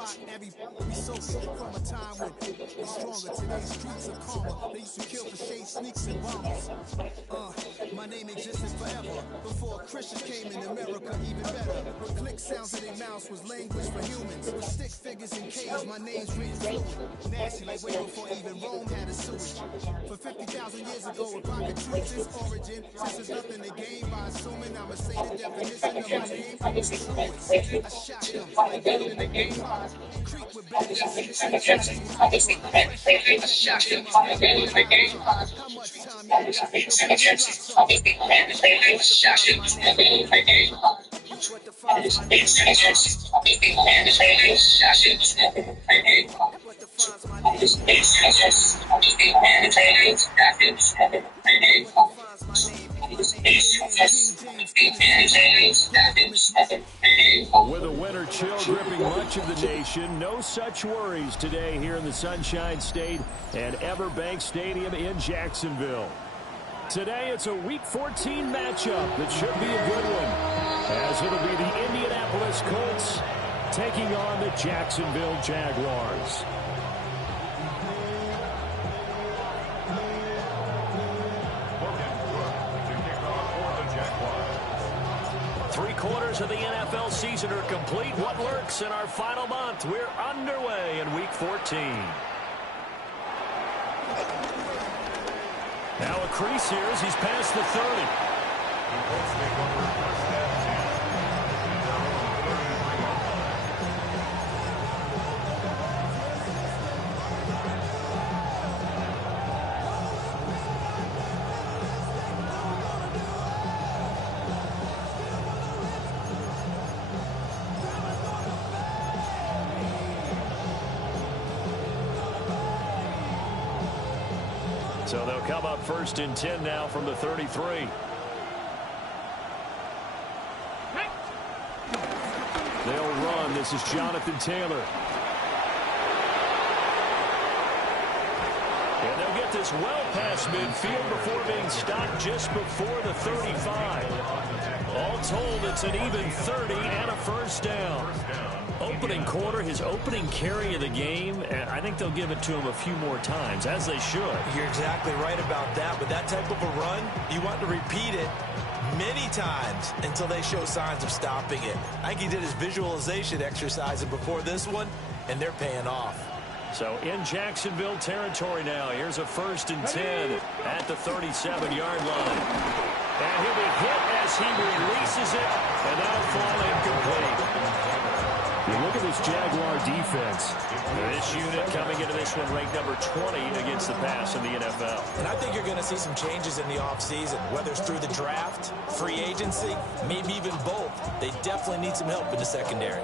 spot every we so from a time when we stronger. Today's streets are calmer. They used to kill for shade sneaks and bombers. My name existed forever before Christians came in America. Even better, with click sounds in their mouths was language for humans. With stick figures and caves, my name's written fluid. Nasty like way before even Rome had a sewage. For 50,000 years ago, if I could choose its origin, since there's nothing to gain by assuming I'ma say the definition of my name, truest. I shot them like in the game. Creep with badges. I shot them up in the game. How much time y'all got? What defines my name? What defines my With a winter chill gripping much of the nation, no such worries today here in the Sunshine State and Everbank Stadium in Jacksonville. Today it's a Week 14 matchup that should be a good one, as it'll be the Indianapolis Colts taking on the Jacksonville Jaguars. Three-quarters of the NFL season are complete. What lurks in our final month? We're underway in Week 14. Now a crease here as he's past the 30. So they'll come up 1st and 10 now from the 33. They'll run. This is Jonathan Taylor. And they'll get this well past midfield before being stopped just before the 35. All told, it's an even 30 and a first down. Opening quarter, his opening carry of the game, and I think they'll give it to him a few more times, as they should. You're exactly right about that. With that type of a run, you want to repeat it many times until they show signs of stopping it. I think he did his visualization exercise before this one, and they're paying off. So in Jacksonville territory now, here's a 1st and 10 at the 37-yard line. And he'll be hit as he releases it, and that'll fall incomplete. You look at this Jaguar defense. This unit coming into this one ranked number 20 against the pass in the NFL. And I think you're going to see some changes in the offseason, whether it's through the draft, free agency, maybe even both. They definitely need some help in the secondary.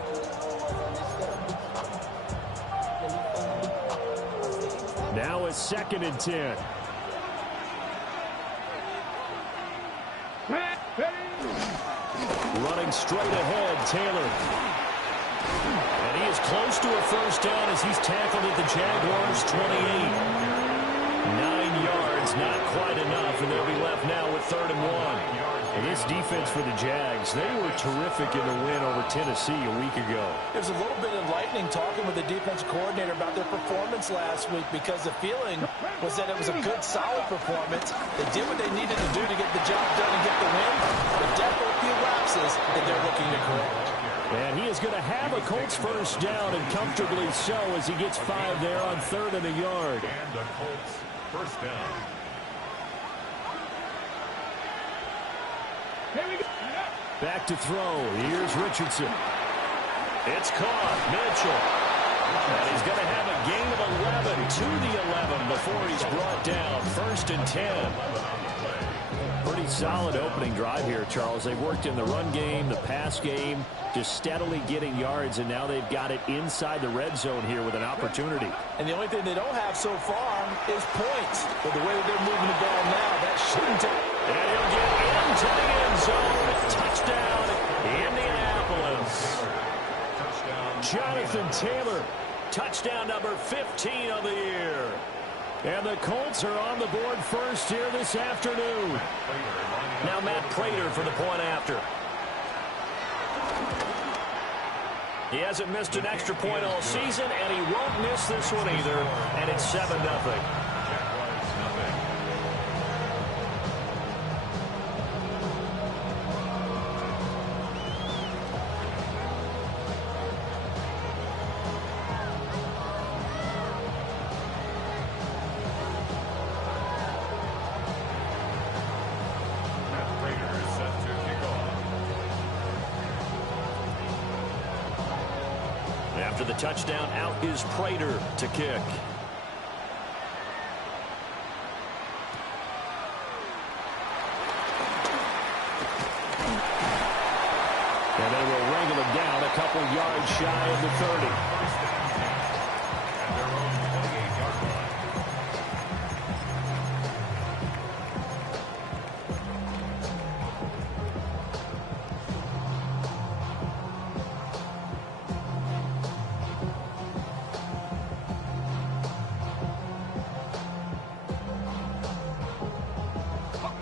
Now it's 2nd and 10. Running straight ahead, Taylor. And he is close to a first down as he's tackled at the Jaguars' 28. 9 yards, not quite enough, and they'll be left now with 3rd and 1. And this defense for the Jags, they were terrific in the win over Tennessee a week ago. There's a little bit of lightning talking with the defense coordinator about their performance last week, because the feeling was that it was a good, solid performance. They did what they needed to do to get the job done and get the win, but definitely a few lapses that they're looking to correct. And he is going to have a Colts first down, and comfortably so, as he gets 5 there on 3rd and a yard. And the Colts first down. Back to throw. Here's Richardson. It's caught. Mitchell. And he's going to have a gain of 11 to the 11 before he's brought down. 1st and 10. Pretty solid opening drive here, Charles. They've worked in the run game, the pass game, just steadily getting yards, and now they've got it inside the red zone here with an opportunity. And the only thing they don't have so far is points. But the way that they're moving the ball now, that shouldn't take. And he'll get into the end zone. Touchdown, Indianapolis. Jonathan Taylor, touchdown number 15 of the year. And the Colts are on the board first here this afternoon. Now Matt Prater for the point after. He hasn't missed an extra point all season, and he won't miss this one either, and it's 7-0. After the touchdown, out is Prater to kick. And they will wrangle him down a couple yards shy of the 30.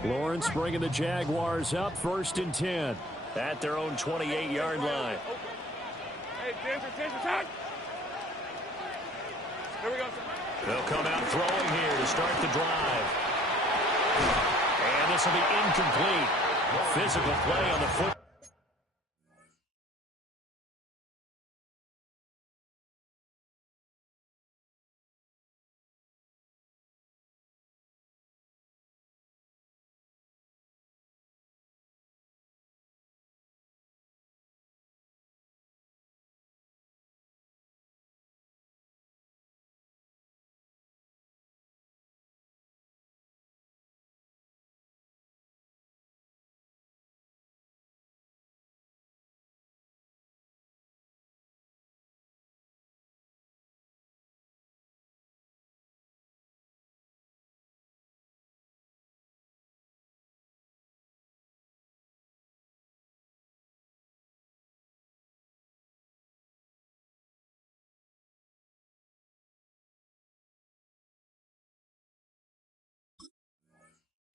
Lawrence bringing the Jaguars up 1st and 10 at their own 28-yard line. Hey, attention, time. Here we go. They'll come out throwing here to start the drive. And this will be incomplete. Physical play on the foot.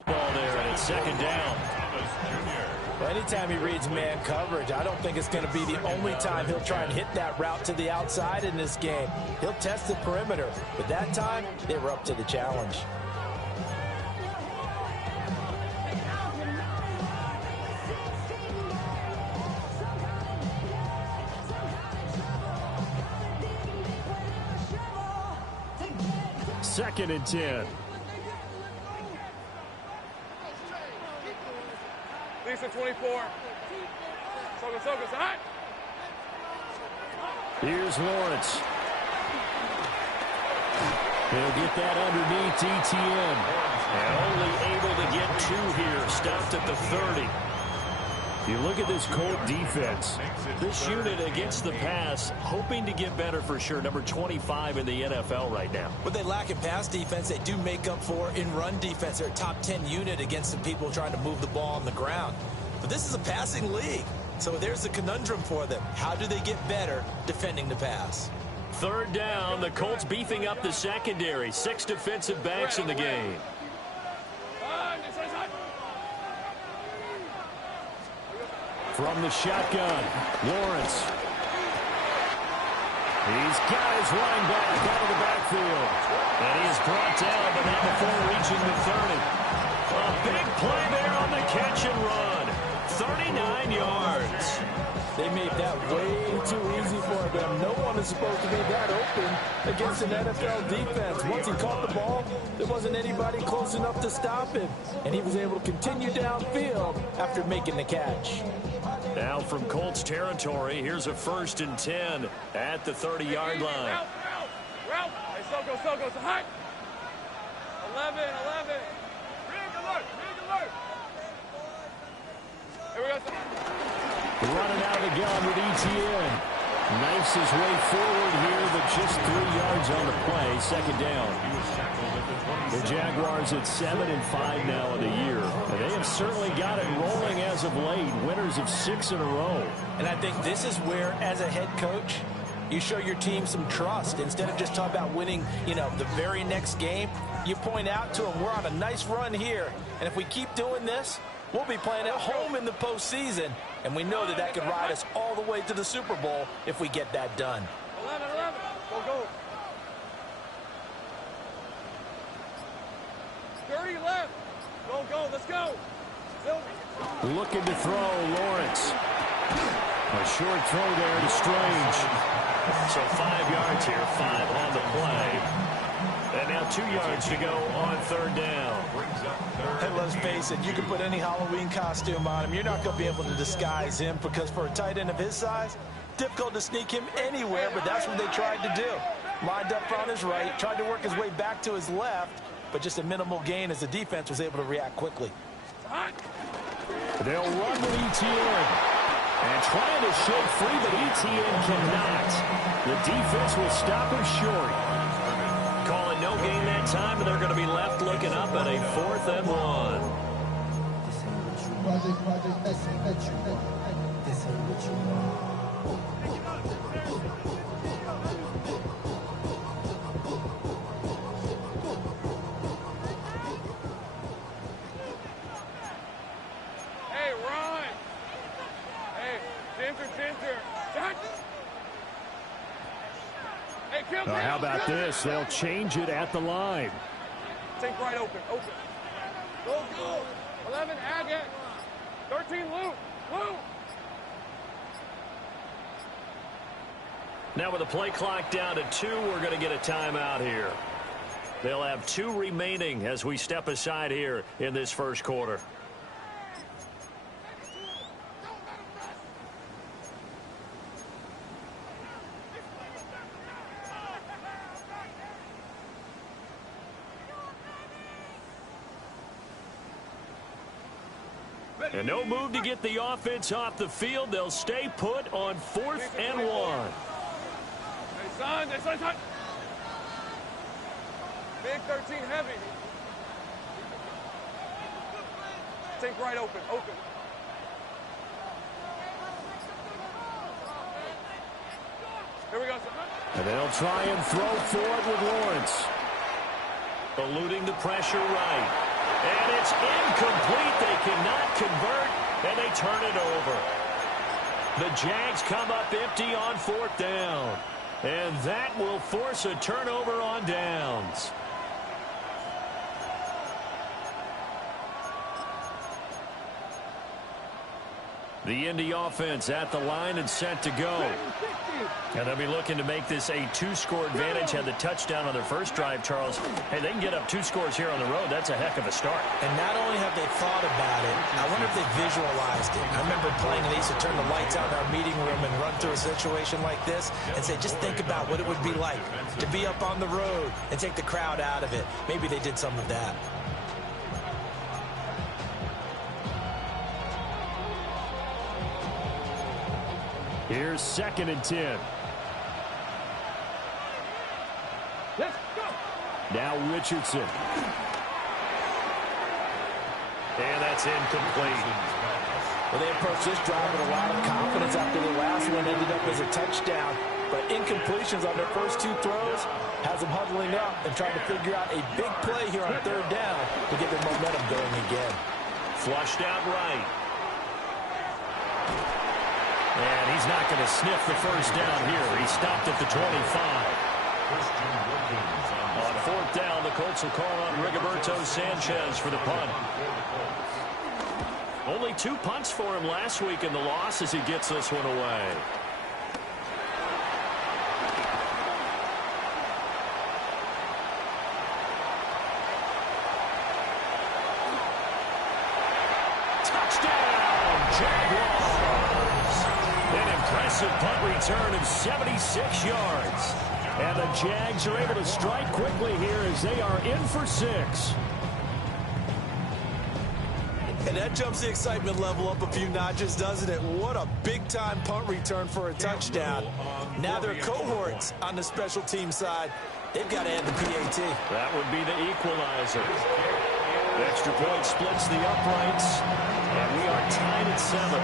Ball there, and it's 2nd down. Well, anytime he reads man coverage, I don't think it's going to be the only time he'll try and hit that route to the outside in this game. He'll test the perimeter, but that time they were up to the challenge. Second and 10. Lisa 24. Soga, hot. Here's Lawrence. He'll get that underneath ETN. And only able to get 2 here. Stopped at the 30. You look at this Colt defense. This unit against the pass, hoping to get better for sure. Number 25 in the NFL right now. What they lack in pass defense, they do make up for in run defense. They're a top 10 unit against the people trying to move the ball on the ground. But this is a passing league. So there's the conundrum for them. How do they get better defending the pass? 3rd down, the Colts beefing up the secondary. 6 defensive backs in the game. From the shotgun, Lawrence. He's got his running back out of the backfield. And he is brought down, but not before reaching the 30. A big play there on the catch and run. 39 yards. They made that way too easy for them. No one is supposed to be that open against an NFL defense. Once he caught the ball, there wasn't anybody close enough to stop him. And he was able to continue downfield after making the catch. Now from Colts territory, here's a 1st and 10 at the 30-yard line. Route. Hey, Sogo, it's hot. 11. Rig alert. Here we go. Running out of the gun with ETN. Knifes his way forward here, but just 3 yards on the play. 2nd down. The Jaguars at 7-5 now in the year. And they have certainly got it rolling as of late. Winners of 6 in a row. And I think this is where, as a head coach, you show your team some trust. Instead of just talking about winning, the very next game, you point out to them, we're on a nice run here. And if we keep doing this, We'll be playing at home in the postseason, and we know that that could ride us all the way to the Super Bowl if we get that done. 11, 11. Go, go. 30 left. Go, go. Let's go. Looking to throw, Lawrence. A short throw there to Strange. So 5 yards here, 5 on the play. And now 2 yards to go on third down. And let's face it, you can put any Halloween costume on him. You're not going to be able to disguise him because for a tight end of his size, difficult to sneak him anywhere, but that's what they tried to do. Lined up on his right, tried to work his way back to his left, but just a minimal gain as the defense was able to react quickly. They'll run with ETN. And trying to shake free, but ETN cannot. The defense will stop him short. Calling no gain that time, and they're going to be left looking up at a 4th and 1. Hey, run. Hey, Ginger. Hey, kill. How about this? They'll change it at the line. Take right open. Go, go. 11, Agate. 13, Luke. Now with the play clock down to 2, we're going to get a timeout here. They'll have 2 remaining as we step aside here in this first quarter. And no move to get the offense off the field. They'll stay put on 4th and 1. Hey, son. Big 13 heavy. Take right open. Here we go, son. And they'll try and throw forward with Lawrence. Eluding the pressure right. And it's incomplete. They cannot convert, and they turn it over. The Jags come up empty on 4th down. And that will force a turnover on downs. The Indy offense at the line and set to go. And they'll be looking to make this a 2-score advantage. Had the touchdown on their first drive, Charles. Hey, they can get up 2 scores here on the road. That's a heck of a start. And not only have they thought about it, I wonder if they visualized it. I remember playing, they used to turn the lights out in our meeting room and run through a situation like this and say, just think about what it would be like to be up on the road and take the crowd out of it. Maybe they did some of that. Here's 2nd and 10. Let's go. Now Richardson. And that's incomplete. Well, they approached this drive with a lot of confidence after the last one ended up as a touchdown. But incompletions on their first 2 throws has them huddling up and trying to figure out a big play here on 3rd down to get their momentum going again. Flushed out right. And he's not going to sniff the first down here. He stopped at the 25. On 4th down, the Colts will call on Rigoberto Sanchez for the punt. Only 2 punts for him last week in the loss as he gets this one away. Touchdown, Jaguars! An impressive punt return of 76 yards. And the Jags are able to strike quickly here as they are in for 6. And that jumps the excitement level up a few notches, doesn't it? What a big-time punt return for a touchdown. Now their cohorts on the special team side, they've got to add the PAT. That would be the equalizer. The extra point splits the uprights, and we are tied at 7.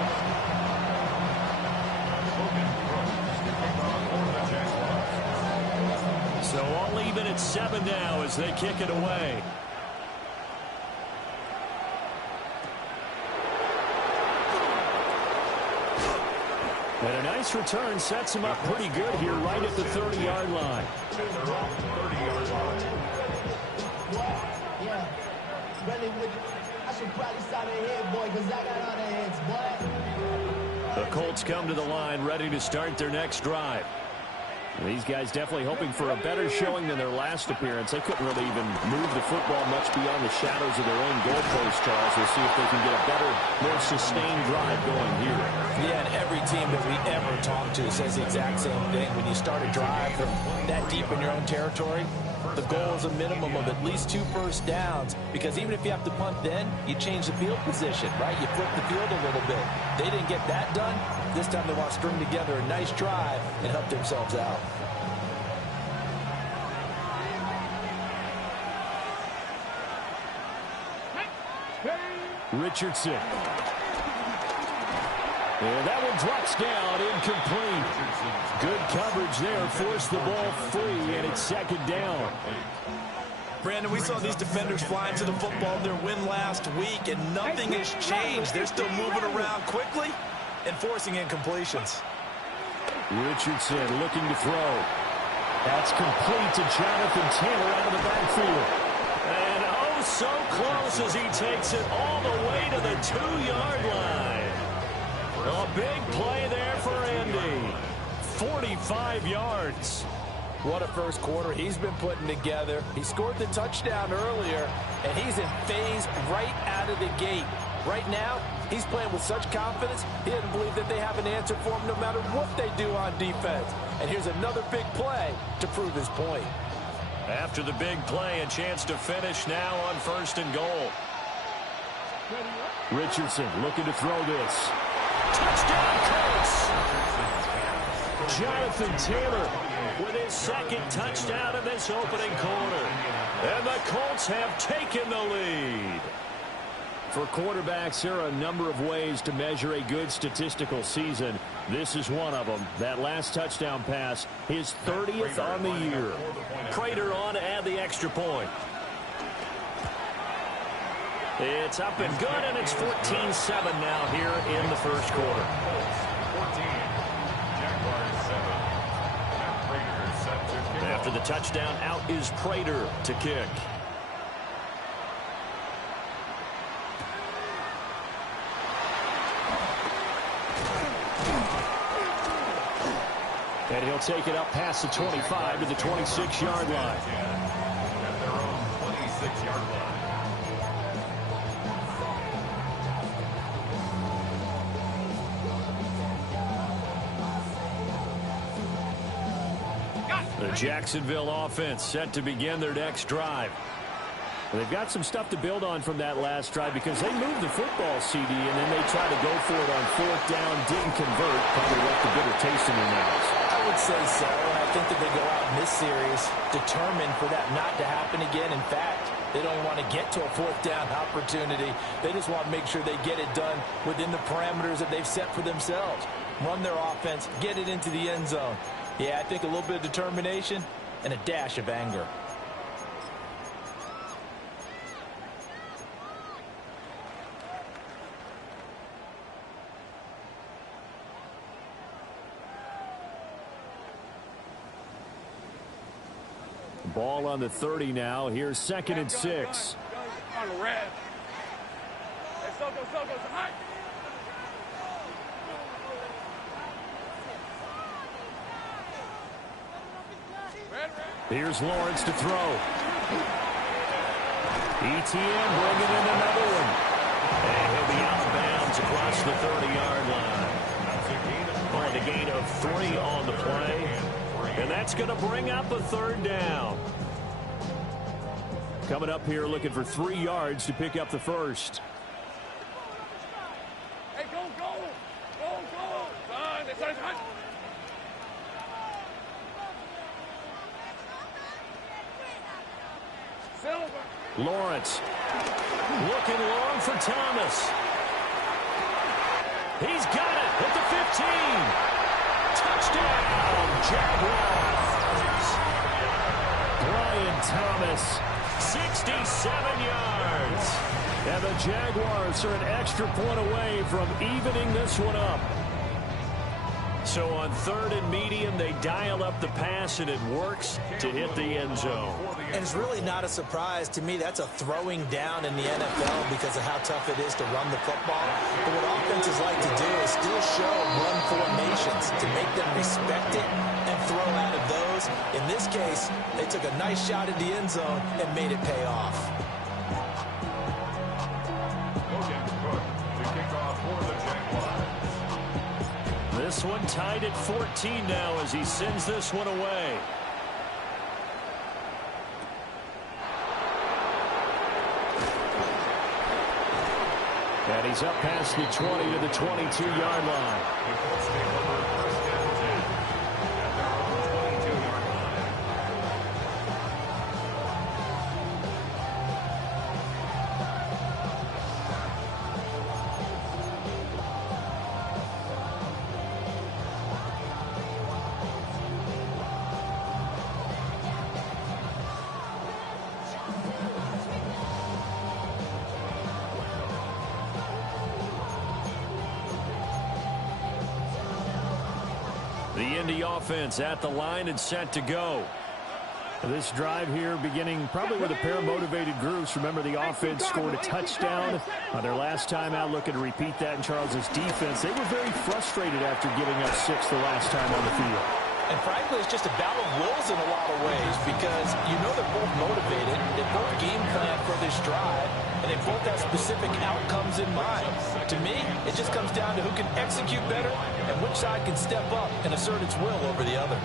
So all even at 7 now as they kick it away. And a nice return sets him up pretty good here right at the 30-yard line. Yeah. Really, I should probably start ahead, boy, because I got other heads, boy. The Colts come to the line ready to start their next drive. These guys definitely hoping for a better showing than their last appearance. They couldn't really even move the football much beyond the shadows of their own goalpost, Charles. We'll see if they can get a better, more sustained drive going here. Yeah, and every team that we ever talk to says the exact same thing. When you start a drive from that deep in your own territory, the goal is a minimum of at least 2 first downs, because even if you have to punt then, you change the field position, right? You flip the field a little bit. They didn't get that done. This time they want to string together a nice drive and help themselves out. Richardson. And that one drops down, incomplete. Good coverage there, forced the ball free, and it's second down. Brandon, we saw these defenders flying to the football in their win last week, and nothing has changed. They're still moving around quickly and forcing incompletions. Richardson looking to throw. That's complete to Jonathan Taylor out of the backfield. And oh, so close as he takes it all the way to the 2-yard line. A big play there for Andy. 45 yards. What a first quarter he's been putting together. He scored the touchdown earlier, and he's in phase right out of the gate. Right now, he's playing with such confidence, he doesn't believe that they have an answer for him no matter what they do on defense. And here's another big play to prove his point. After the big play, a chance to finish now on 1st and goal. Richardson looking to throw this. Touchdown, Colts! Jonathan Taylor with his second touchdown in this opening quarter. And the Colts have taken the lead. For quarterbacks, there are a number of ways to measure a good statistical season. This is one of them. That last touchdown pass, his 30th on the year. Prater on to add the extra point. It's up and good, and it's 14-7 now here in the first quarter. 14, Jaguars 7. After the touchdown, out is Prater to kick. And he'll take it up past the 25 to the 26-yard line. At their own 26-yard line. The Jacksonville offense set to begin their next drive. They've got some stuff to build on from that last drive because they moved the football, CD, and then they tried to go for it on 4th down, didn't convert, probably left a bitter taste in their mouths. I would say so, and I think that they go out in this series determined for that not to happen again. In fact, they don't want to get to a 4th down opportunity. They just want to make sure they get it done within the parameters that they've set for themselves. Run their offense, get it into the end zone. Yeah, I think a little bit of determination and a dash of anger. Ball on the 30 now. Here's 2nd and 6. On the red. Hey, Soto, high. Here's Lawrence to throw. ETN bringing in another one. And he'll be out of bounds across the 30-yard line. On the gain of 3 on the play. And that's going to bring up a 3rd down. Coming up here looking for 3 yards to pick up the first. Hey, go. Son, it's hot. Lawrence looking long for Thomas. He's got it at the 15. Touchdown, Jaguars. Brian Thomas, 67 yards. And the Jaguars are an extra point away from evening this one up. So on 3rd and medium, they dial up the pass, and it works to hit the end zone. And it's really not a surprise to me. That's a throwing down in the NFL because of how tough it is to run the football. But what offenses like to do is still show run formations to make them respect it and throw out of those. In this case, they took a nice shot at the end zone and made it pay off. This one tied at 14 now as he sends this one away. And he's up past the 20 to the 22-yard line. The Indy offense at the line and set to go. This drive here beginning probably with a pair of motivated groups. Remember, the offense scored a touchdown on their last time out, looking to repeat that in Charles's defense. They were very frustrated after giving up 6 the last time on the field. And frankly, it's just a battle of wills in a lot of ways because you know they're both motivated. They both game plan for this drive, and they both have specific outcomes in mind. To me, it just comes down to who can execute better and which side can step up and assert its will over the other.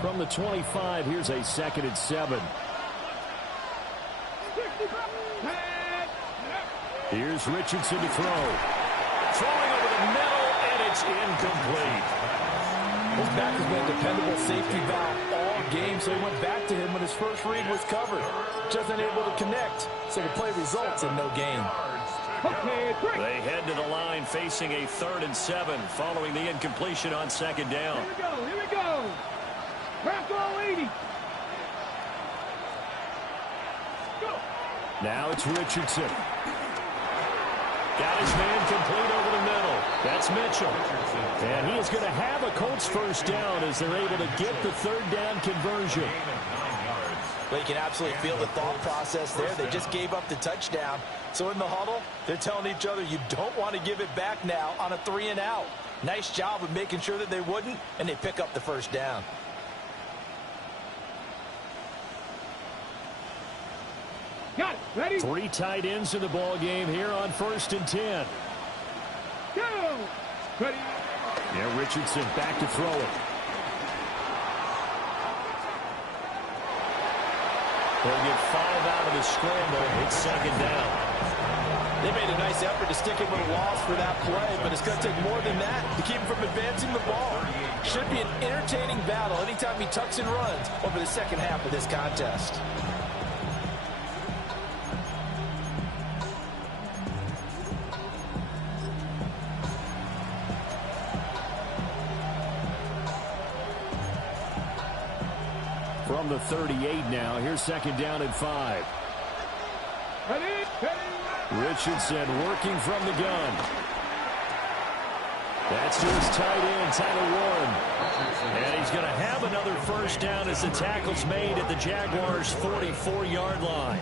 From the 25, here's a 2nd and 7. Here's Richardson to throw. Throwing over the middle, and it's incomplete. This back has been a dependable safety valve all game, so he went back to him when his first read was covered. Just unable to connect, so the play results in no gain. They head to the line facing a 3rd and 7 following the incompletion on 2nd down. Here we go. Crack all 80. Now it's Richardson. Got his man complete over the middle. That's Mitchell. And he is going to have a Colts first down as they're able to get the 3rd down conversion. Well, you can absolutely feel the thought process there. They just gave up the touchdown. So in the huddle, they're telling each other, you don't want to give it back now on a 3-and-out. Nice job of making sure that they wouldn't, and they pick up the first down. Got it. Ready? 3 tight ends in the ball game here on 1st and 10. Go. Ready. Yeah, Richardson back to throw it. They'll get 5 out of the scramble. It's 2nd down. They made a nice effort to stick him with a loss for that play, but it's going to take more than that to keep him from advancing the ball. Should be an entertaining battle anytime he tucks and runs over the second half of this contest. From the 38 now, here's 2nd down and 5. Richardson working from the gun. That's to his tight end, Tyler Warren. And he's going to have another first down as the tackle's made at the Jaguars' 44-yard line.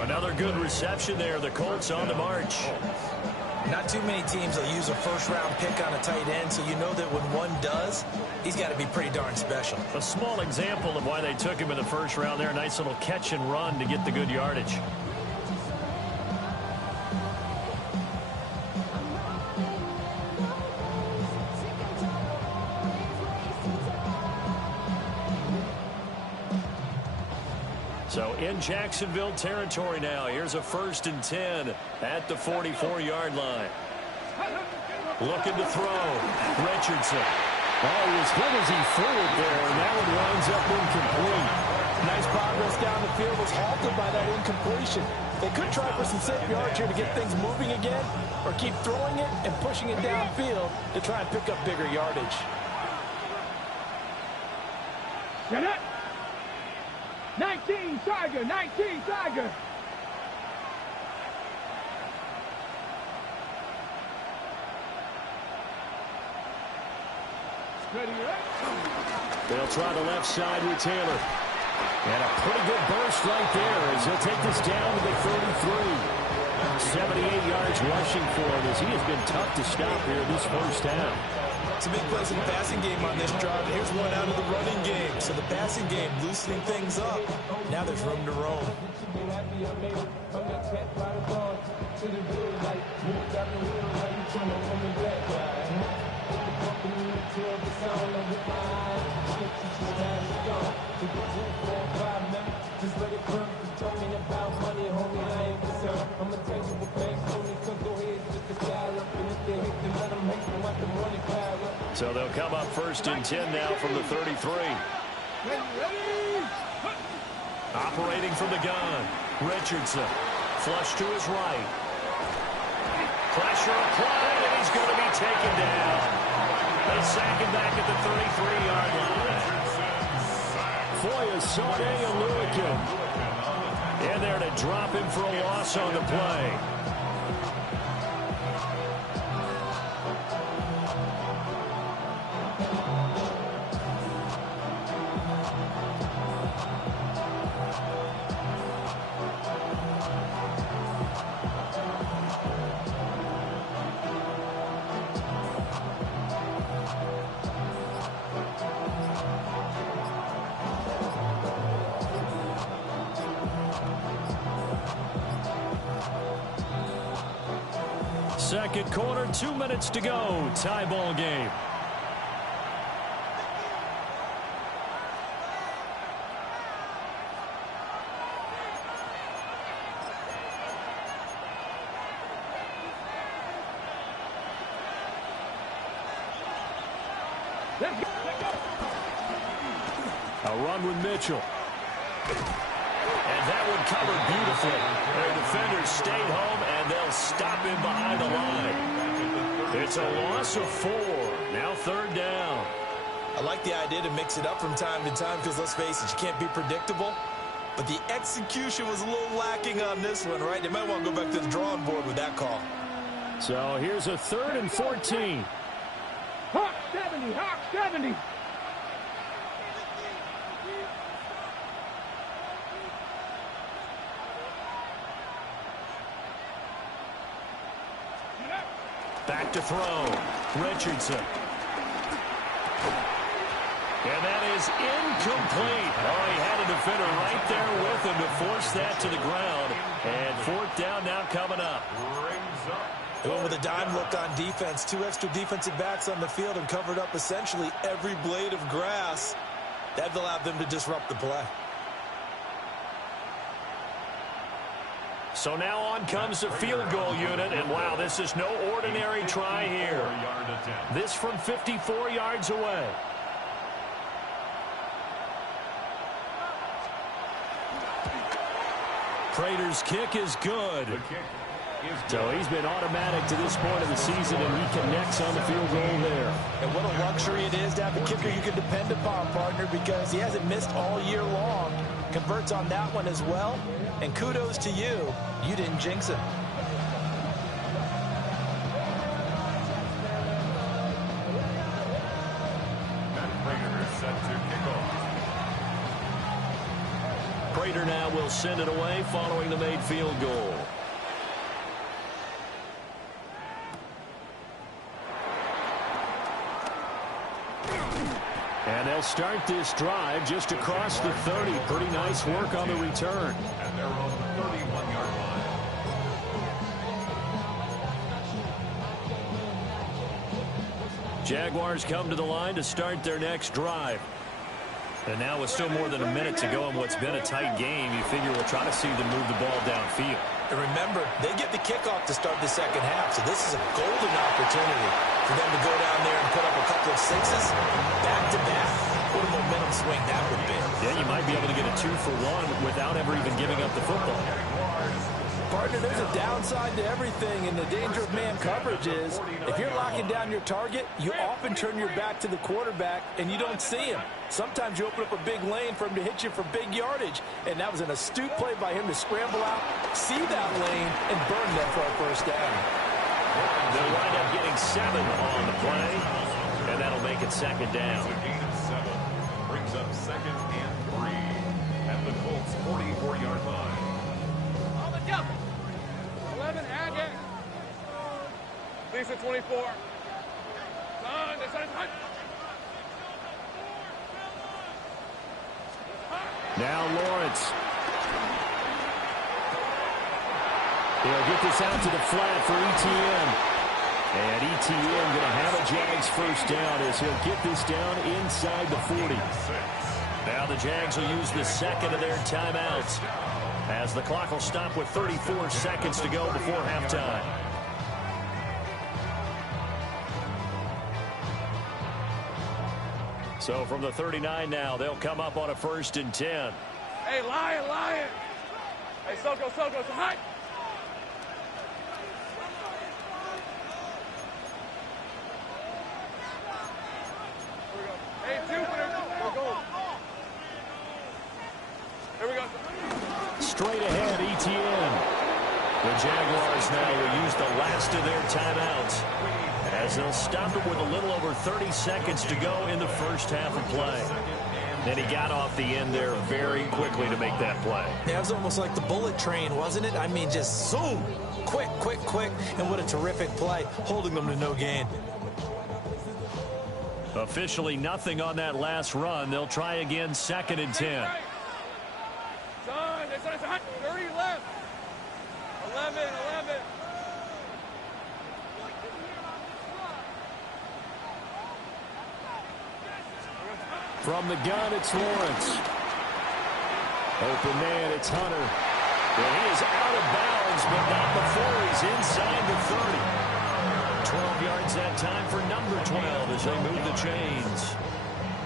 Another good reception there. The Colts on the march. Not too many teams will use a first-round pick on a tight end, so you know that when one does, he's got to be pretty darn special. A small example of why they took him in the first round there. Nice little catch and run to get the good yardage. So in Jacksonville territory now. Here's a 1st and 10 at the 44-yard line. Looking to throw. Richardson. Oh, he was good as he threw it there, and that one winds up incomplete. Nice progress down the field was halted by that incompletion. They could try for some safe yards here to get things moving again, or keep throwing it and pushing it downfield to try and pick up bigger yardage. Get up! 19 Tiger, 19 Tiger. They'll try the left side with Taylor. And a pretty good burst right there as he'll take this down to the 33. 78 yards rushing for him as he has been tough to stop here this first half. Some big plays in the passing game on this drive. Here's one out of the running game. So the passing game loosening things up. Now there's room to roam. So they'll come up first and 10 now from the 33. Operating from the gun. Richardson. Flush to his right. Pressure applied, and he's going to be taken down. They sack him back at the 33-yard line. Foya, Sade, and Lewican in there to drop him for a loss on the play. Second quarter, 2 minutes to go. Tie ball game. A run with Mitchell. And that one covered beautifully. Their defenders stayed home, and they'll stop him behind the line. It's a loss of 4. Now third down. I like the idea to mix it up from time to time because, let's face it, you can't be predictable. But the execution was a little lacking on this one, right? They might want to go back to the drawing board with that call. So here's a 3rd and 14. Hawk 70, Hawk 70. Back to throw. Richardson. And that is incomplete. Oh, he had a defender right there with him to force that to the ground. And 4th down now coming up. They went with a dime look on defense. 2 extra defensive backs on the field and covered up essentially every blade of grass. That allowed them to disrupt the play. So now on comes the field goal unit, and wow, this is no ordinary try here. This from 54 yards away. Prater's kick is good. So he's been automatic to this point of the season, and he connects on the field goal there. And what a luxury it is to have a kicker you can depend upon, partner, because he hasn't missed all year long. Converts on that one as well. And kudos to you. You didn't jinx it. Prater now will send it away following the made field goal. And they'll start this drive just across the 30. Pretty nice work on the return. And they're on the 31-yard line. Jaguars come to the line to start their next drive. And now with still more than a minute to go in what's been a tight game, you figure we'll try to see them move the ball downfield. And remember, they get the kickoff to start the second half, so this is a golden opportunity for them to go down there and put up a couple of sixes back-to-back. What a momentum swing that would be. Yeah, you might be able to get a 2-for-1 without ever even giving up the football. Partner, there's a downside to everything, and the danger of man coverage is if you're locking down your target, you often turn your back to the quarterback and you don't see him. Sometimes you open up a big lane for him to hit you for big yardage, and that was an astute play by him to scramble out, see that lane, and burn that for a first down. They'll wind up getting 7 on the play, and that'll make it second down. A gain of 7 brings up 2nd and 3 at the Colts' 44-yard line. 11, Agate. Lisa, 24. Son, this is hot. Now Lawrence. He'll get this out to the flat for ETN. And ETN going to have a Jags first down as he'll get this down inside the 40. Now the Jags will use the second of their timeouts, as the clock will stop with 34 seconds to go before halftime. So from the 39 now, they'll come up on a 1st and 10. Hey, Lion. Hey, Soko, so hot. Hey, Jupiter, go. Here we go. Straight ahead, ETN. The Jaguars now will use the last of their timeouts, as they'll stop it with a little over 30 seconds to go in the first half of play. Then he got off the end there very quickly to make that play. Yeah, it was almost like the bullet train, wasn't it? I mean, just zoom, quick, and what a terrific play, holding them to no gain. Officially nothing on that last run. They'll try again, 2nd and 10. Son, it's hot. 30 left. 11. From the gun, it's Lawrence. Open man, it's Hunter. And he is out of bounds, but not before he's inside the 30. 12 yards that time for number 12 as they move the chains.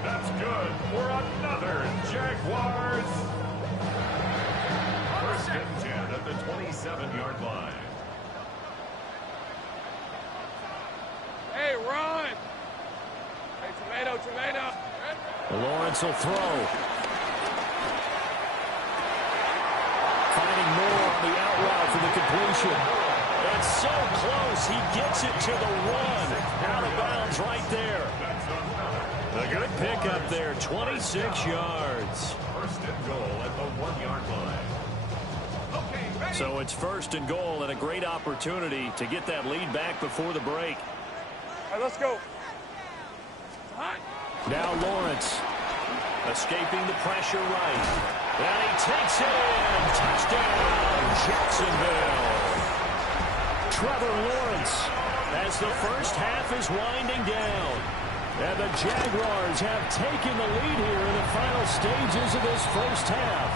That's good for another Jaguars. 1st and 10 at the 27-yard line. Hey, run. Hey, tomato. Lawrence will throw. Finding more on the out route for the completion. It's so close. He gets it to the 1. Out of bounds right there. A good pickup there. 26 yards. 1st and goal at the 1-yard line. So it's 1st and goal and a great opportunity to get that lead back before the break. All right, let's go. Hot. Now Lawrence escaping the pressure right. And he takes it in. Touchdown, Jacksonville. Trevor Lawrence as the first half is winding down. And the Jaguars have taken the lead here in the final stages of this first half.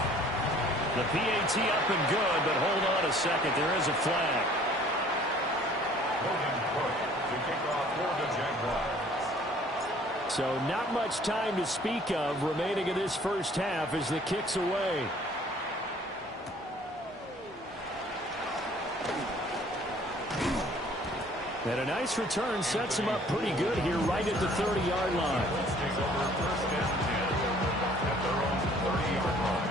The PAT up and good, but hold on a second. There is a flag. Logan Cook to kick off for the Jaguars. So not much time to speak of remaining in this first half as the kick's away. And a nice return sets him up pretty good here right at the 30-yard line. Let's take over 1st and 10 at their own 30-yard line.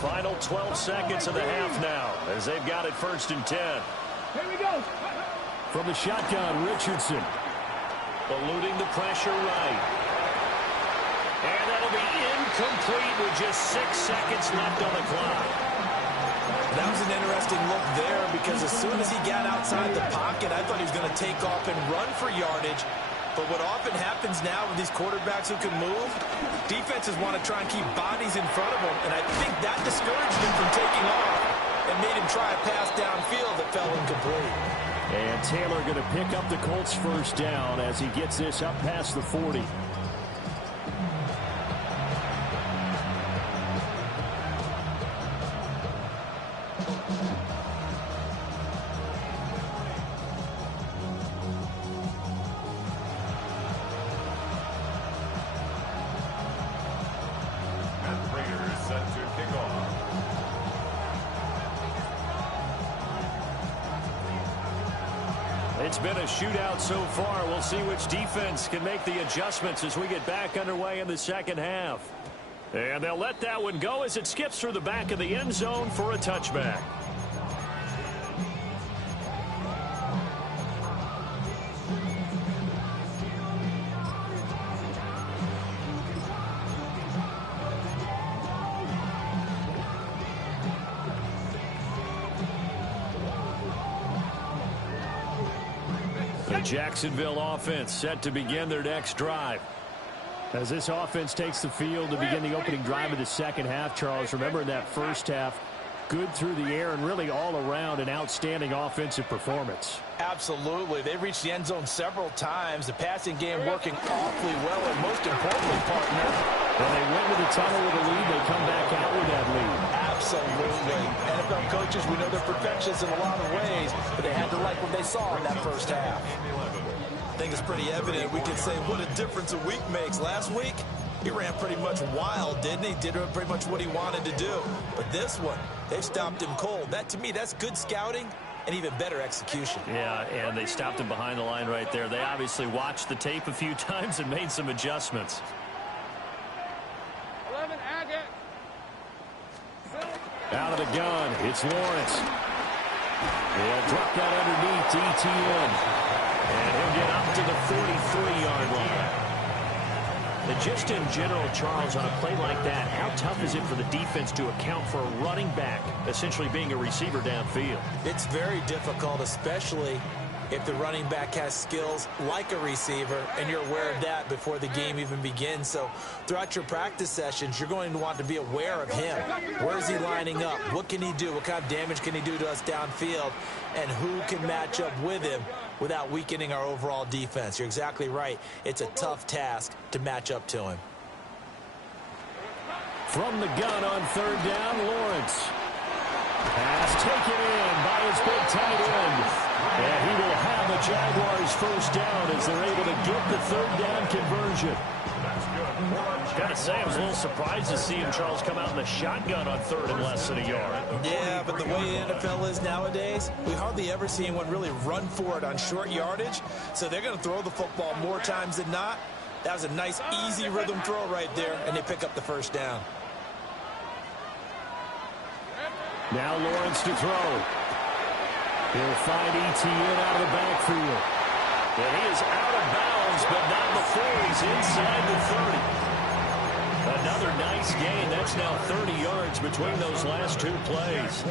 Final 12 seconds of the half now as they've got it 1st and 10. Here we go. From the shotgun, Richardson. Eluding the pressure right. And that'll be incomplete with just 6 seconds left on the clock. That was an interesting look there because as soon as he got outside the pocket, I thought he was going to take off and run for yardage. But what often happens now with these quarterbacks who can move, defenses want to try and keep bodies in front of them, and I think that discouraged him from taking off and made him try a pass downfield that fell incomplete. And Taylor going to pick up the Colts first down as he gets this up past the 40. It's been a shootout so far. We'll see which defense can make the adjustments as we get back underway in the second half. And they'll let that one go as it skips through the back of the end zone for a touchback. The Jacksonville offense set to begin their next drive. As this offense takes the field to begin the opening drive of the second half, Charles, remember in that first half, good through the air and really all around an outstanding offensive performance. Absolutely. They reached the end zone several times. The passing game working awfully well, and most importantly, partner, when they went to the tunnel with a lead, they come back out with that lead. Absolutely. NFL coaches, we know they're perfectionists in a lot of ways, but they had to like what they saw in that first half. I think it's pretty evident. We can say what a difference a week makes. Last week, he ran pretty much wild, didn't he? Did pretty much what he wanted to do. But this one, they've stopped him cold. That, to me, that's good scouting and even better execution. Yeah, and they stopped him behind the line right there. They obviously watched the tape a few times and made some adjustments. 11, Agate. Out of the gun, it's Lawrence. He'll drop that underneath to ETN. And he'll get up to the 43-yard line. And just in general, Charles, on a play like that, how tough is it for the defense to account for a running back essentially being a receiver downfield? It's very difficult, especially if the running back has skills like a receiver, and you're aware of that before the game even begins. So throughout your practice sessions, you're going to want to be aware of him. Where is he lining up? What can he do? What kind of damage can he do to us downfield? And who can match up with him without weakening our overall defense? You're exactly right. It's a tough task to match up to him. From the gun on third down, Lawrence. Pass taken in by his big tight end. And he will have the Jaguars first down as they're able to get the third down conversion. Gotta say, I was a little surprised to see him, Charles, come out in the shotgun on third and less than a yard. Yeah, but the way the NFL is nowadays, we hardly ever see anyone really run for it on short yardage. So they're going to throw the football more times than not. That was a nice, easy rhythm throw right there, and they pick up the first down. Now Lawrence to throw. He'll find ETN out of the backfield. And he is out of bounds, but not before he's inside the 30. Another nice gain. That's now 30 yards between those last two plays.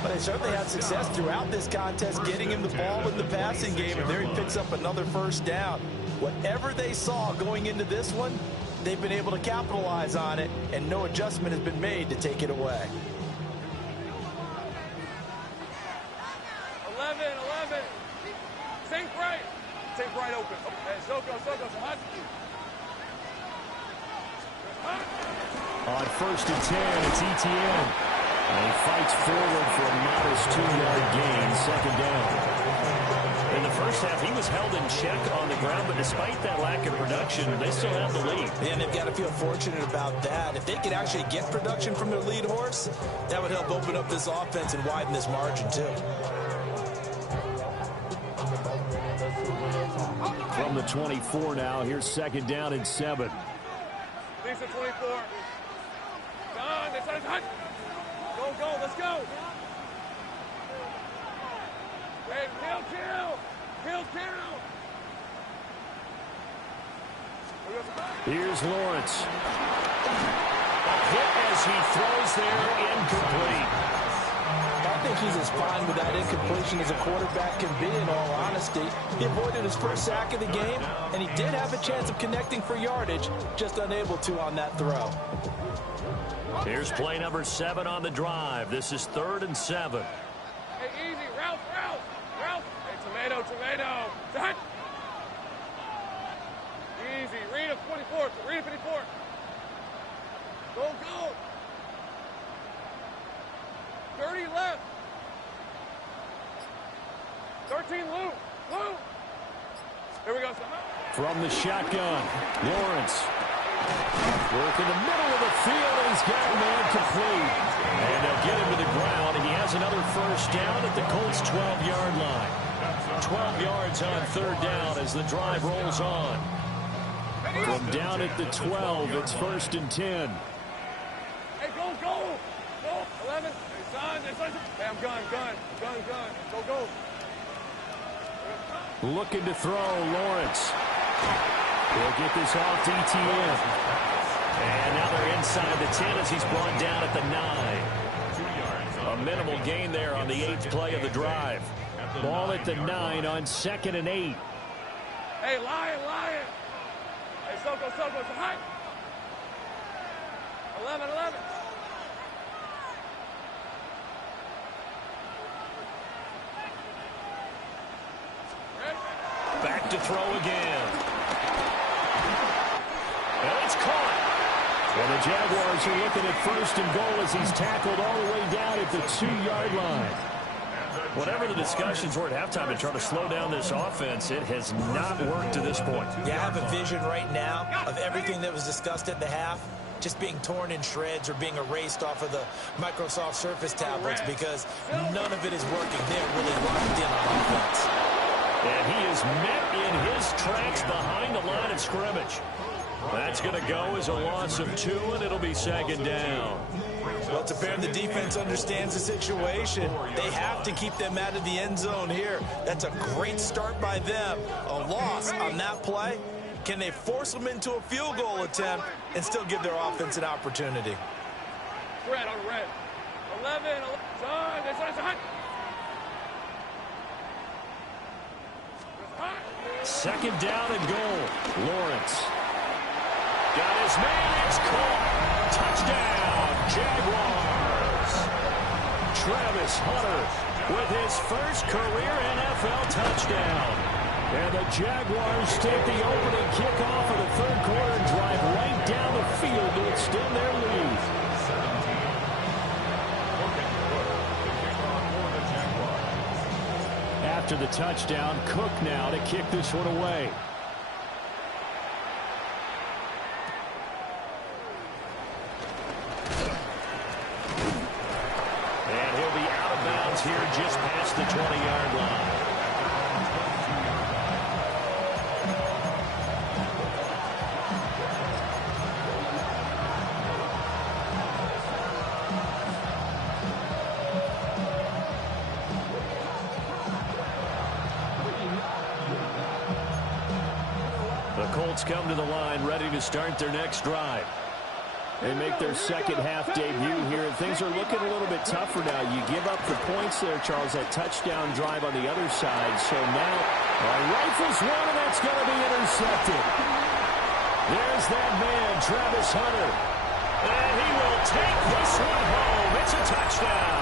But they certainly had success throughout this contest getting him the ball in the passing game, and there he picks up another first down. Whatever they saw going into this one, they've been able to capitalize on it, and no adjustment has been made to take it away. 11. Sink right. Sink right open. Hey, Soko, hot. On first and 10, it's ETN. And he fights forward for a modest 2-yard gain, second down. In the first half, he was held in check on the ground, but despite that lack of production, they still have the lead. And they've got to feel fortunate about that. If they could actually get production from their lead horse, that would help open up this offense and widen this margin, too. From the 24 now, here's second down and 7. Lisa 24. Done. They said hot. Go, let's go. Wait, kill. Here's Lawrence. A hit as he throws there, incomplete. I think he's as fine with that incompletion as a quarterback can be, in all honesty. He avoided his first sack of the game, and he did have a chance of connecting for yardage, just unable to on that throw. Here's play number 7 on the drive. This is 3rd and 7. Hey, easy. Ralph. Hey, tomato. Done. Easy. Read a 24. Go. 30 left. 13 loop. Here we go. From the shotgun, Lawrence. Work in the middle of the field, and he's got a man complete. And they'll get him to the ground, and he has another first down at the Colts' 12-yard line. 12 yards on third down as the drive rolls on. From down at the 12, it's 1st and 10. Hey, go, go. Go. 11. Hey, son. Hey, I'm gun. Go. Looking to throw, Lawrence. He'll get this off to ETN. And now they're inside the 10 as he's brought down at the 9. A minimal gain there on the 8th play of the drive. Ball at the 9 on 2nd and 8. Hey, Lion. Hey, Soko, it's hot. 11. Back to throw again. And it's caught. And the Jaguars are looking at 1st and goal as he's tackled all the way down at the 2-yard line. Whatever the discussions were at halftime to try to slow down this offense, it has not worked to this point. Yeah, I have a vision right now of everything that was discussed at the half just being torn in shreds or being erased off of the Microsoft Surface tablets because none of it is working. They're really locked in on offense. And he is met in his tracks behind the line of scrimmage. That's going to go as a loss of 2, and it'll be 2nd down. Well, it's apparent the defense understands the situation. They have to keep them out of the end zone here. That's a great start by them. A loss on that play. Can they force them into a field goal attempt and still give their offense an opportunity? Red on red. 11. Son, it's hot. 2nd down and goal. Lawrence. Got his man. It's caught. Touchdown, Jaguars. Travis Hunter with his first career NFL touchdown. And the Jaguars take the opening kickoff of the 3rd quarter and drive right down the field to extend their lead. After the touchdown, Cook now to kick this one away. And he'll be out of bounds here just past the 20-yard line. Come to the line, ready to start their next drive. They make their second half debut here, and things are looking a little bit tougher now. You give up the points there, Charles, that touchdown drive on the other side. So now, rifles one, and that's going to be intercepted. There's that man, Travis Hunter. And he will take this one home. It's a touchdown.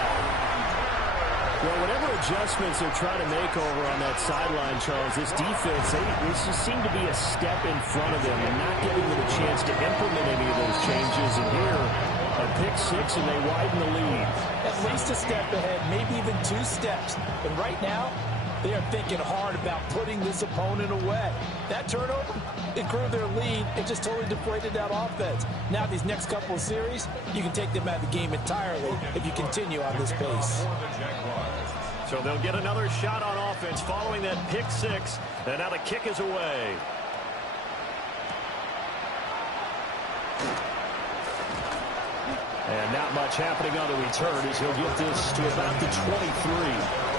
Well, whatever adjustments they're trying to make over on that sideline, Charles, this defense, they just seem to be a step in front of them and not giving them a chance to implement any of those changes. And here, a pick 6, and they widen the lead. At least a step ahead, maybe even 2 steps. And right now, they are thinking hard about putting this opponent away. That turnover, it grew their lead. It just totally deflated that offense. Now these next couple of series, you can take them out of the game entirely if you continue on this pace. So they'll get another shot on offense following that pick 6. And now the kick is away. And not much happening on the return as he'll get this to about the 23.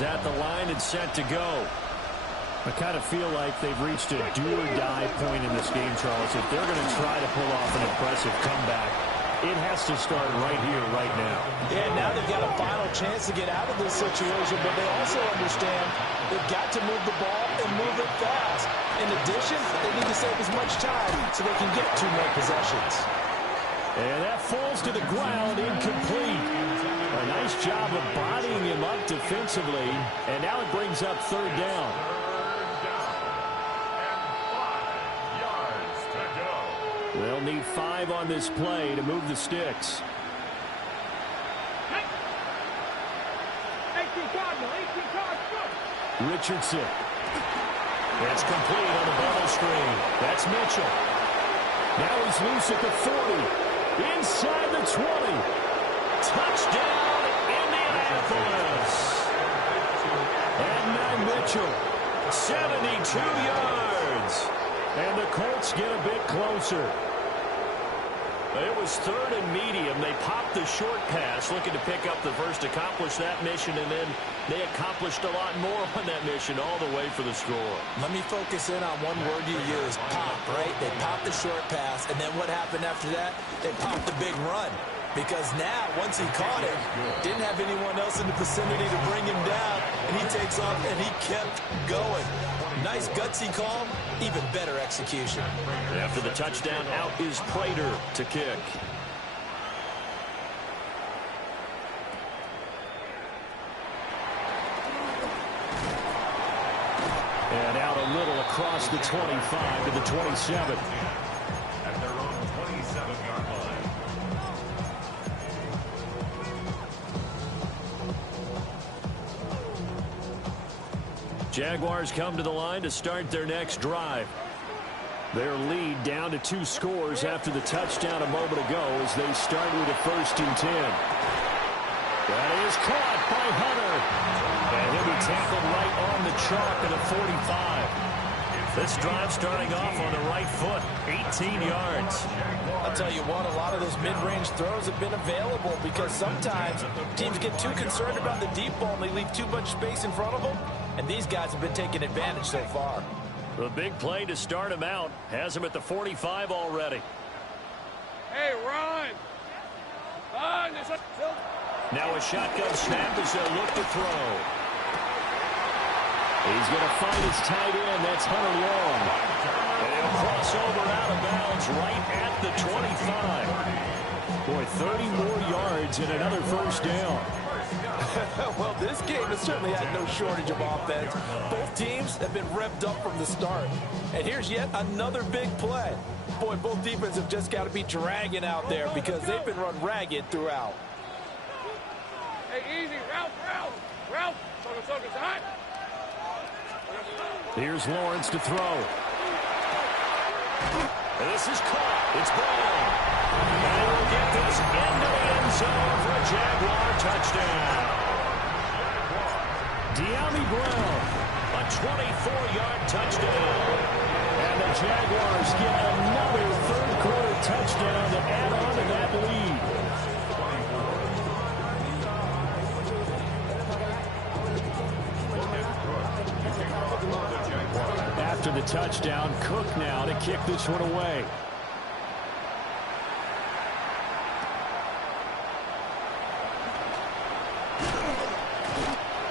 At the line and set to go. I kind of feel like they've reached a do-or-die point in this game, Charles. If they're going to try to pull off an impressive comeback, it has to start right here, right now. Yeah, now they've got a final chance to get out of this situation, but they also understand they've got to move the ball and move it fast. In addition, they need to save as much time so they can get 2 more possessions. And that falls to the ground, incomplete. A nice job of bodying him up defensively, and now it brings up 3rd down. They'll need 5 on this play to move the sticks. 18 Cardinal, 18 Cardinal. Richardson It's complete on the bubble screen. That's Mitchell. Now he's loose at the 40. Inside the 20. Touchdown, Indianapolis. And now Mitchell, 72 yards. And the Colts get a bit closer. It was third and medium. They popped the short pass, looking to pick up the first, accomplish that mission, and then they accomplished a lot more on that mission all the way for the score. Let me focus in on one word you used, pop, right? They popped the short pass, and then what happened after that? They popped the big run. Because now, once he caught it, didn't have anyone else in the vicinity to bring him down, and he takes off, and he kept going. Nice gutsy call, even better execution. After the touchdown, out is Prater to kick. And out a little across the 25 to the 27. At their own 27-yard line. Jaguars come to the line to start their next drive. Their lead down to 2 scores after the touchdown a moment ago as they start with a 1st and 10. That is caught by Hunter. And he'll be tackled right on the chalk at the 45. This drive starting off on the right foot, 18 yards. I'll tell you what, a lot of those mid-range throws have been available because sometimes teams get too concerned about the deep ball and they leave too much space in front of them. And these guys have been taking advantage so far. The big play to start him out has him at the 45 already. Hey, run! Run! Now a shotgun snap as they look to throw. He's going to find his tight end. That's Hunter Long. And he'll cross over out of bounds right at the 25. Boy, 30 more yards and another 1st down. Well, this game has certainly had no shortage of offense. Both teams have been revved up from the start. And here's yet another big play. Boy, both defenses have just got to be dragging out there because they've been run ragged throughout. Hey, easy. Route. Focus. Hot. Here's Lawrence to throw. This is caught. It's ball. And he will get this into the end zone for a Jaguar touchdown. De'Ami Brown, a 24-yard touchdown. And the Jaguars get another 3rd-quarter touchdown to add on to that lead. After the touchdown, Cook now to kick this one away.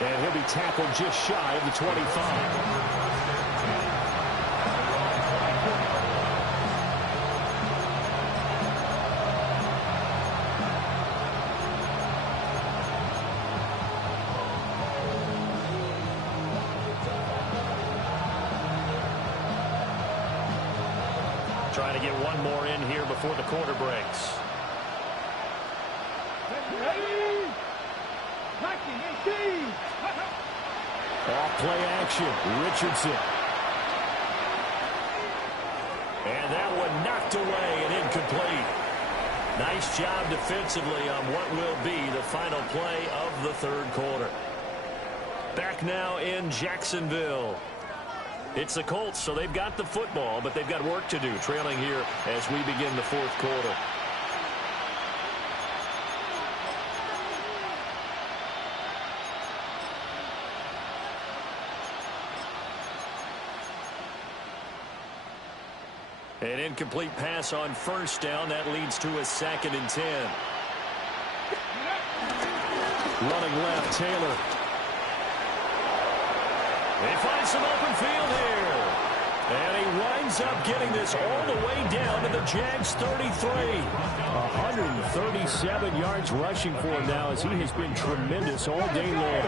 And he'll be tackled just shy of the 25. Trying to get one more in here before the quarter breaks. Off play action, Richardson. And that one knocked away and incomplete. Nice job defensively on what will be the final play of the 3rd quarter. Back now in Jacksonville. It's the Colts, so they've got the football, but they've got work to do, trailing here as we begin the 4th quarter. An incomplete pass on 1st down. That leads to a 2nd and 10. Running left, Taylor. He finds some open field here. And he winds up getting this all the way down to the Jags 33. 137 yards rushing for him now as he has been tremendous all day long.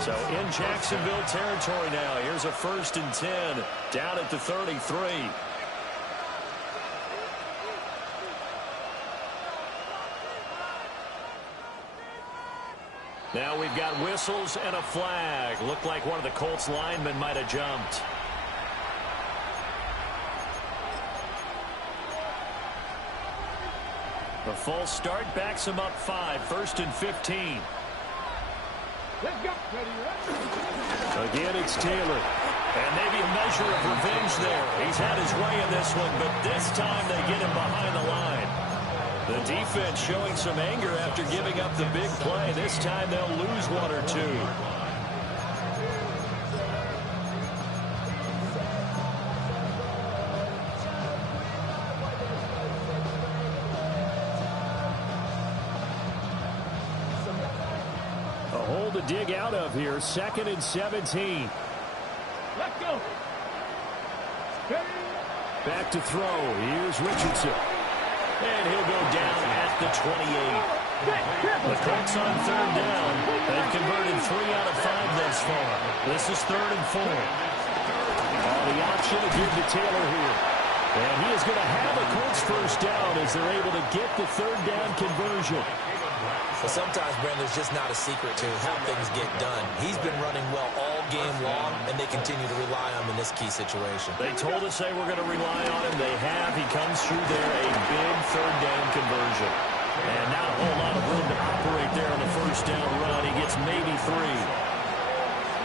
So in Jacksonville territory now. Here's a 1st and 10 down at the 33. Now we've got whistles and a flag. Looked like one of the Colts linemen might have jumped. The false start backs him up 5, 1st and 15. Let's go. Again, it's Taylor. And maybe a measure of revenge there. He's had his way in this one, but this time they get him behind the line. The defense showing some anger after giving up the big play. This time they'll lose 1 or 2. A hole to dig out of here, 2nd and 17. Let's go. Back to throw. Here's Richardson. And he'll go down at the 28. The Colts on 3rd down. They've converted 3 out of 5 thus far. This is 3rd and 4. The option to give to Taylor here. And he is going to have a Colts 1st down as they're able to get the 3rd down conversion. Well, sometimes, Brandon, there's just not a secret to how things get done. He's been running well all game long, and they continue to rely on him in this key situation. They told us they were going to rely on him. They have. He comes through there, a big 3rd down conversion. And not a whole lot of room to operate there on the 1st down run. He gets maybe 3.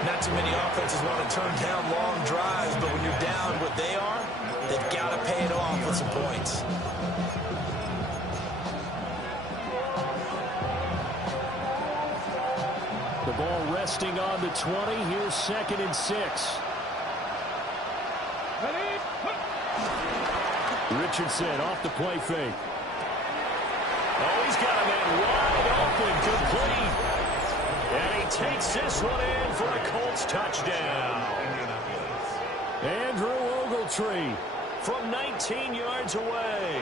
Not too many offenses want to turn down long drives, but when you're down what they are, they've got to pay it off with some points. The ball resting on the 20. Here's 2nd and 6. Richardson off the play fake. Oh, he's got a man wide open, complete. And he takes this one in for a Colts touchdown. Andrew Ogletree from 19 yards away.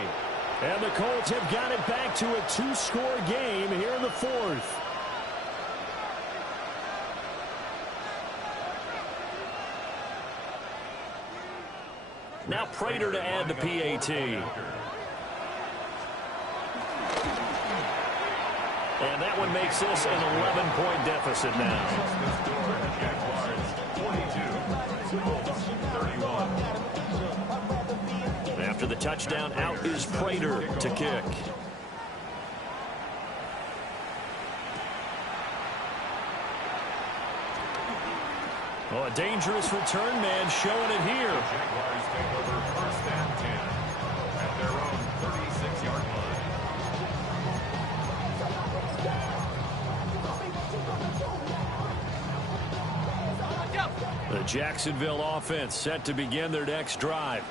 And the Colts have got it back to a 2-score game here in the 4th. Now Prater to add the PAT. And that one makes this an 11-point deficit now. After the touchdown, out is Prater to kick. Oh, a dangerous return man showing it here. Jaguars take over 1st and 10 at their own 36-yard line. The Jacksonville offense set to begin their next drive.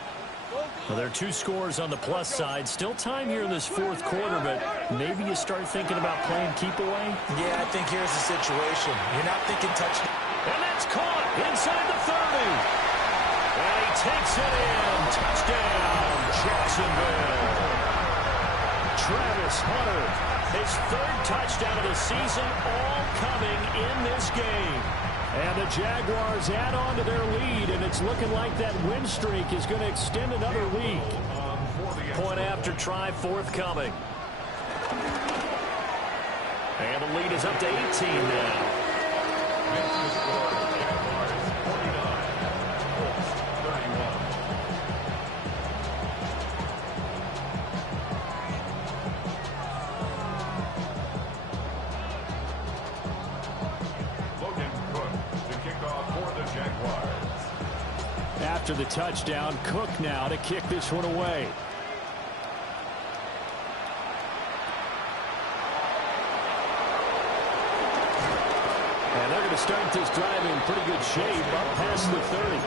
Well, there are 2 scores on the plus side. Still time here in this 4th quarter, but maybe you start thinking about playing keep away? Yeah, I think here's the situation. You're not thinking touchdown. And that's caught inside the 30. And he takes it in. Touchdown, Jacksonville. Travis Hunter, his 3rd touchdown of the season, all coming in this game. And the Jaguars add on to their lead, and it's looking like that win streak is going to extend another week. Point after try forthcoming. And the lead is up to 18 now. After the touchdown, Cook now to kick this one away. And they're going to start this drive in pretty good shape up past the 30.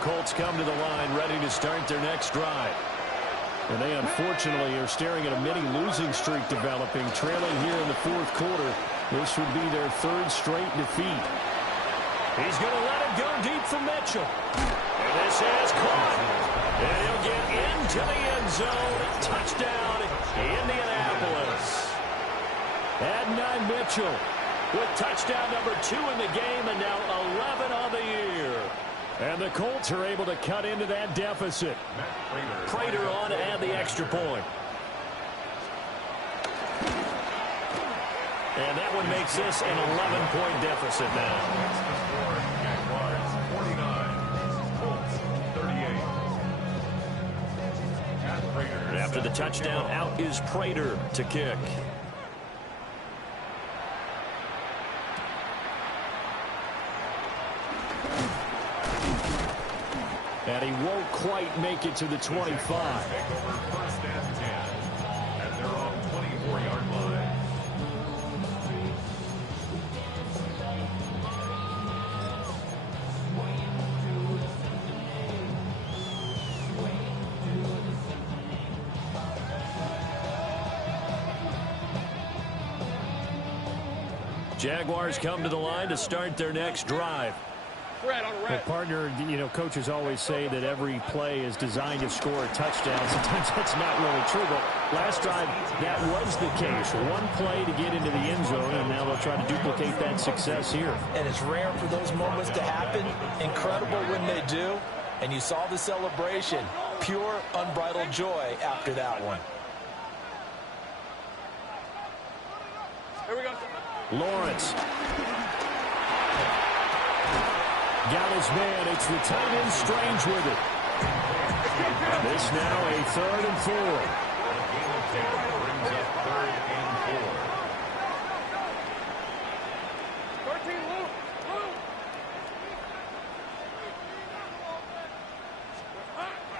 Colts come to the line ready to start their next drive. And they unfortunately are staring at a mini losing streak developing, trailing here in the 4th quarter. This would be their 3rd straight defeat. He's going to let it go deep for Mitchell. And this is caught. And he'll get into the end zone. Touchdown, Indianapolis. Adnan Mitchell with touchdown number 2 in the game, and now 11 on the year. And the Colts are able to cut into that deficit. Prater on to add the extra point. And that one makes this an 11-point deficit now. Jaguars 49, Colts 38. After the touchdown, out is Prater to kick. And he won't quite make it to the 25. Take over first and 10 at their own 24-yard line. Jaguars come to the line to start their next drive. Red on red. Well, partner, coaches always say that every play is designed to score a touchdown. Sometimes that's not really true, but last drive, that was the case. One play to get into the end zone, and now they'll try to duplicate that success here. And it's rare for those moments to happen. Incredible when they do. And you saw the celebration. Pure, unbridled joy after that one. Here we go. Lawrence. Got his man. It's the tight end Strange with it. This now a 3rd and 4. Gain of 10 brings up 3rd and 4. 13 loop.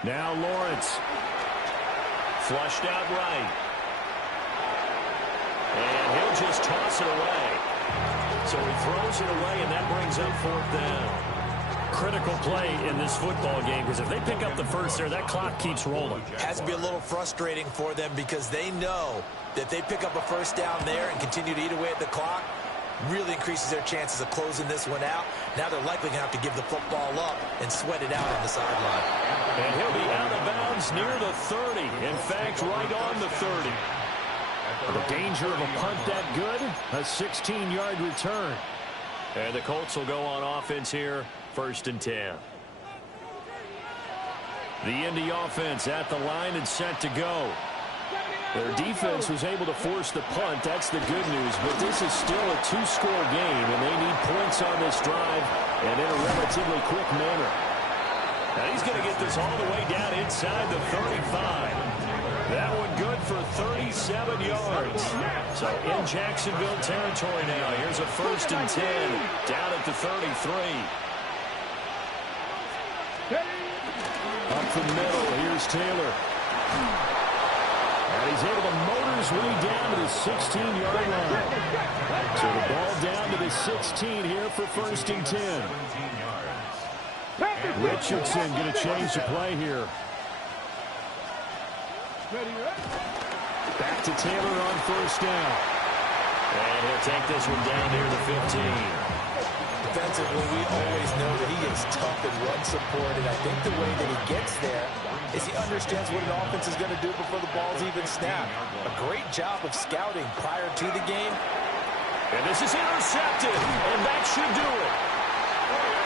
Now Lawrence. Flushed out right. And he'll just toss it away. So he throws it away, and that brings up 4th down. Critical play in this football game, because if they pick up the first there, that clock keeps rolling. Has to be a little frustrating for them because they know that they pick up a first down there and continue to eat away at the clock, really increases their chances of closing this one out. Now they're likely going to have to give the football up and sweat it out on the sideline. And he'll be out of bounds near the 30. In fact, right on the 30. The danger of a punt that good, a 16-yard return. And the Colts will go on offense here, 1st and 10. The Indy offense at the line and set to go. Their defense was able to force the punt. That's the good news. But this is still a 2-score game, and they need points on this drive and in a relatively quick manner. Now he's going to get this all the way down inside the 35. That one good for 37 yards. So in Jacksonville territory now. Here's a 1st and 10 down at the 33. Up the middle, here's Taylor. And he's able to motor his way down to the 16-yard line. So the ball down to the 16 here for 1st and 10. Richardson going to change the play here. Back to Taylor on 1st down. And he'll take this one down near the 15. Defensively, we always know that he is tough and run support, and I think the way that he gets there is he understands what an offense is going to do before the ball's even snapped. A great job of scouting prior to the game. And this is intercepted, and that should do it.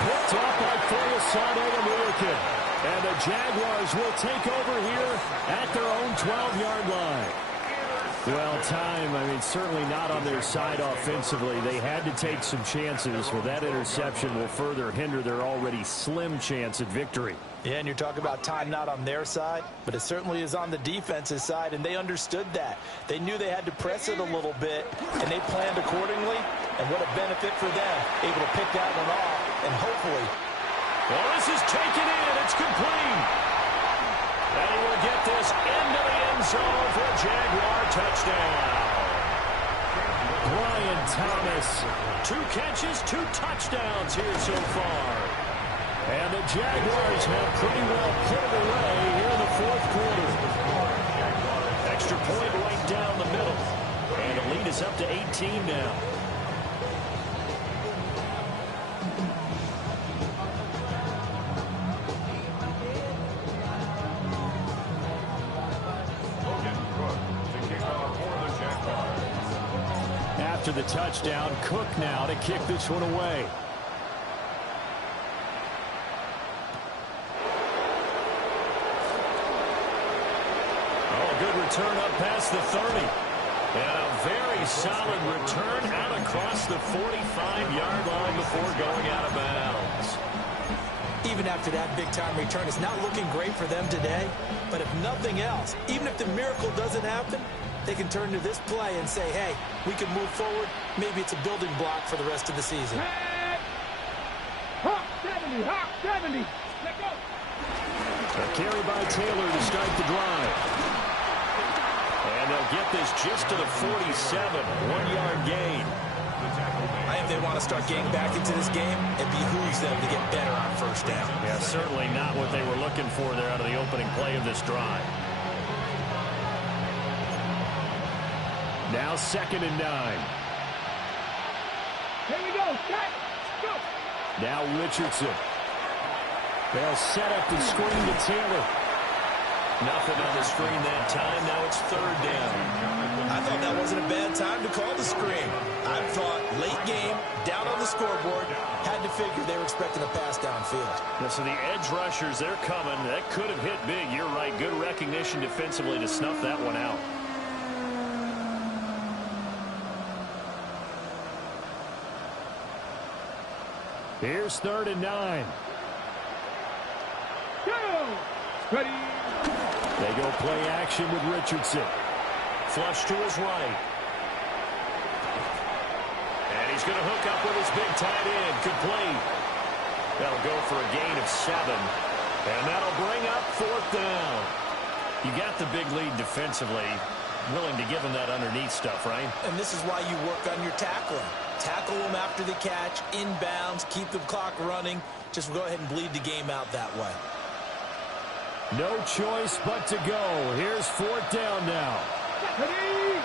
Picked up by Foyesade American. And the Jaguars will take over here at their own 12-yard line. Well, certainly not on their side offensively. They had to take some chances, but that interception will further hinder their already slim chance at victory. Yeah, and you're talking about time not on their side, but it certainly is on the defensive side, and they understood that. They knew they had to press it a little bit, and they planned accordingly, and what a benefit for them, able to pick that one off, and hopefully. Well, this is taken in. It's complete. And he will get this into the end zone for a Jaguar touchdown. Brian Thomas, 2 catches, 2 touchdowns here so far. And the Jaguars have pretty well put it away here in the 4th quarter. Extra point right down the middle. And the lead is up to 18 now. After the touchdown, Cook now to kick this one away. Oh, good return up past the 30. And a very solid return out across the 45-yard line before going out of bounds. Even after that big-time return, it's not looking great for them today. But if nothing else, even if the miracle doesn't happen, they can turn to this play and say, hey, we can move forward. Maybe it's a building block for the rest of the season. Hawk 70, Hawk 70. Let go. A carry by Taylor to start the drive. And they'll get this just to the 47, 1-yard gain. I think they want to start getting back into this game. It behooves them to get better on first down. Yeah, certainly not what they were looking for there out of the opening play of this drive. Now 2nd and 9. Here we go. Set. Go. Now Richardson. They'll set up the screen to Taylor. Nothing on the screen that time. Now it's 3rd down. I thought that wasn't a bad time to call the screen. I thought late game, down on the scoreboard, had to figure they were expecting a pass downfield. Yeah, so the edge rushers, they're coming. That could have hit big. You're right. Good recognition defensively to snuff that one out. Here's 3rd and 9. Go. Ready. They go play action with Richardson. Flush to his right. And he's going to hook up with his big tight end. Complete. That'll go for a gain of 7. And that'll bring up 4th down. You got the big lead defensively. Willing to give him that underneath stuff, right? And this is why you work on your tackling. Tackle them after the catch, inbounds, keep the clock running. Just go ahead and bleed the game out that way. No choice but to go. Here's 4th down now. Ready.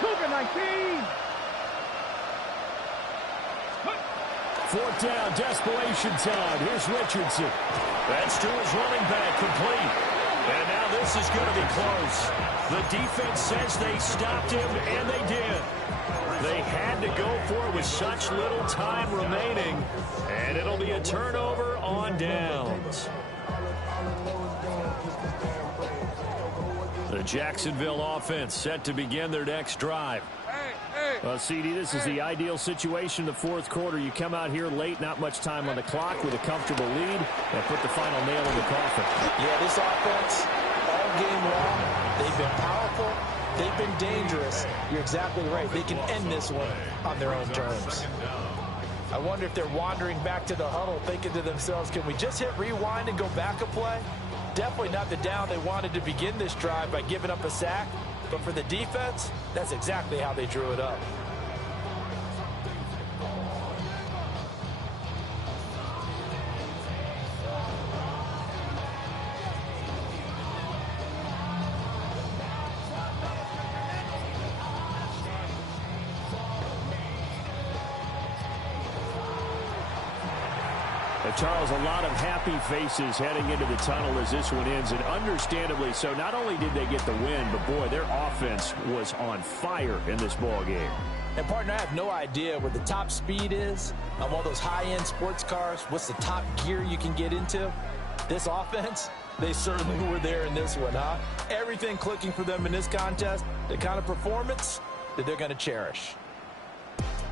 COVID-19. 4th down, desperation time. Here's Richardson. That's to his running back, complete. And now this is going to be close. The defense says they stopped him, and they did. They had to go for it with such little time remaining, and it'll be a turnover on downs. The Jacksonville offense set to begin their next drive. Well, CD, this is the ideal situation in the 4th quarter. You come out here late, not much time on the clock with a comfortable lead, and put the final nail in the coffin. Yeah, this offense, all game long, they've been powerful, they've been dangerous. You're exactly right. They can end this one on their own terms. I wonder if they're wandering back to the huddle thinking to themselves, can we just hit rewind and go back a play? Definitely not the down they wanted to begin this drive by giving up a sack. But for the defense, that's exactly how they drew it up. Charles, a lot of happy faces heading into the tunnel as this one ends, and understandably so. Not only did they get the win, but boy, their offense was on fire in this ball game. And partner, I have no idea what the top speed is on all those high-end sports cars. What's the top gear you can get into? This offense, they certainly were there in this one, huh? Everything clicking for them in this contest, the kind of performance that they're going to cherish.